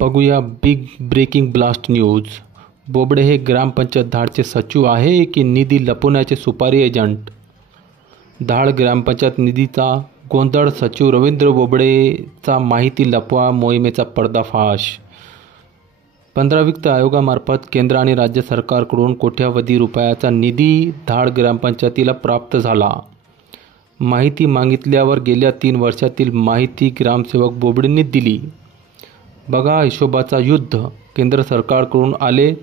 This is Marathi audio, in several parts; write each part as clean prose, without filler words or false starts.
बघूया big breaking blast news. Bobde हे ग्रामपंचायत धाडचे सचिव आहे की निधी लपवण्याचे सुपारी एजंट? धाड ग्रामपंचायत निधीचा गोंधळ, सचिव रवींद्र बोबडेचा माहिती लपवा मोहिमेचा पर्दाफाश। 15 वित्त आयोगामार्फत केंद्र आणि राज्य सरकारकडून कोट्यावधी रुपयाचा निधी धाड ग्रामपंचायतीला प्राप्त झाला। माहिती मागितल्यावर गेल्या 3 वर्षातील माहिती ग्रामसेवक बोबडेंनी दिली। बघा हिशोबाचा युद्ध। केंद्र सरकारकडून आले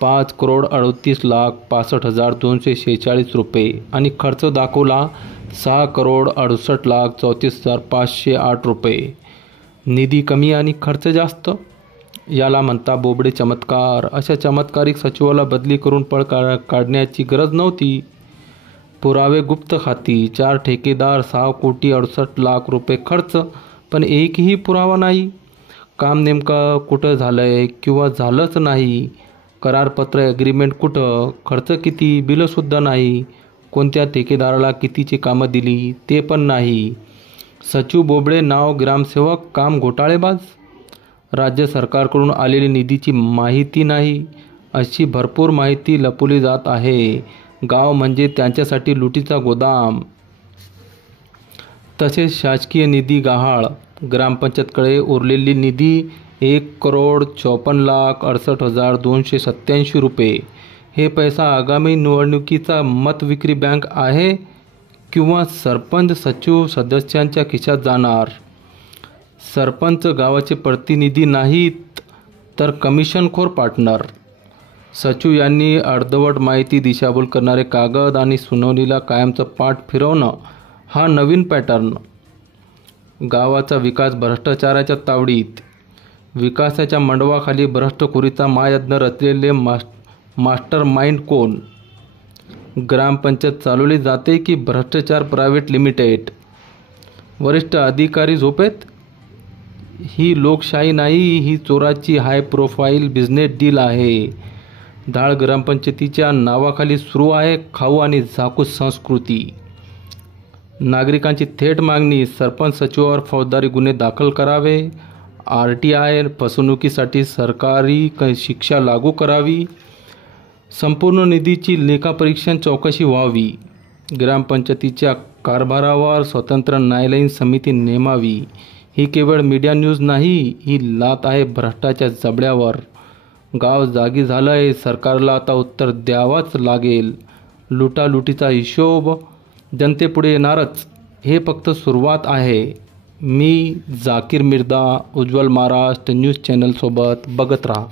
5,38,65,246 रुपये आणि खर्च दाखवला 6,68,34,508 रुपये। निधी कमी आणि खर्च जास्त, याला म्हणता बोबडे चमत्कार। अशा चमत्कारिक सचिवाला बदली करून पळ काढण्याची गरज नव्हती। पुरावे गुप्त खाती, 4 ठेकेदार, 6,68,00,000 रुपये खर्च, पण एकही पुरावा नाही। काम नेमकं कुठं झालंय किंवा झालंच नाही? करारपत्र ॲग्रीमेंट कुठं? खर्च किती? बिलंसुद्धा नाही। कोणत्या ठेकेदाराला कितीची कामं दिली ते पण नाही। सचिव बोबडे नाव ग्रामसेवक, काम घोटाळेबाज। राज्य सरकारकडून आलेली निधीची माहिती नाही, अशी भरपूर माहिती लपवली जात आहे। गाव म्हणजे त्यांच्यासाठी लुटीचा गोदाम। तसेच शासकीय निधी गहाळ। ग्रामपंचायतकडे उरलेली निधी 1,54,68,287 रुपये। हे पैसा आगामी निवडणुकीचा मत विक्री बँक आहे किंवा सरपंच सचिव सदस्यांच्या खिशात जाणार? सरपंच गावाचे प्रतिनिधी नाहीत तर कमिशनखोर पार्टनर। सचिव यांनी अर्धवट माहिती, दिशाभूल करणारे कागद आणि सुनावणीला कायमचं पाठ फिरवणं हा नवीन पॅटर्न। गावाचा विकास भ्रष्टाचाराच्या तावडीत। विकासाच्या मंडवाखाली भ्रष्टखोरीचा महायज्ञ रचलेले मास्टर माइंड कोण? ग्रामपंचायत चालवली जाते की भ्रष्टाचार प्रायव्हेट लिमिटेड? वरिष्ठ अधिकारी झोपेत? ही लोकशाही नाही, ही चोराची हाय प्रोफाईल बिझनेस डील आहे। धाड ग्रामपंचायतीच्या नावाखाली सुरू आहे खाऊ आणि झाकूस संस्कृती। नागरिकांची थेट मागणी, सरपंच सचिवावर फौजदारी गुन्हे दाखल करावे, RTI फसवणुकीसाठी सरकारी शिक्षा लागू करावी, संपूर्ण निधीची लेखापरीक्षण चौकशी व्हावी, ग्रामपंचायतीच्या कारभारावर स्वतंत्र न्यायालयीन समिती नेमावी। ही केवळ मीडिया न्यूज नाही, ही लात आहे भ्रष्टाच्या जबड्यावर। गाव जागी झालंय, सरकारला आता उत्तर द्यावाच लागेल। लुटालुटीचा हिशोब जनतेपुढे येणारच, हे फक्त सुरुवात आहे। मी जाकीर मिर्दा, उज्ज्वल महाराष्ट्र न्यूज चॅनलसोबत बघत राहा।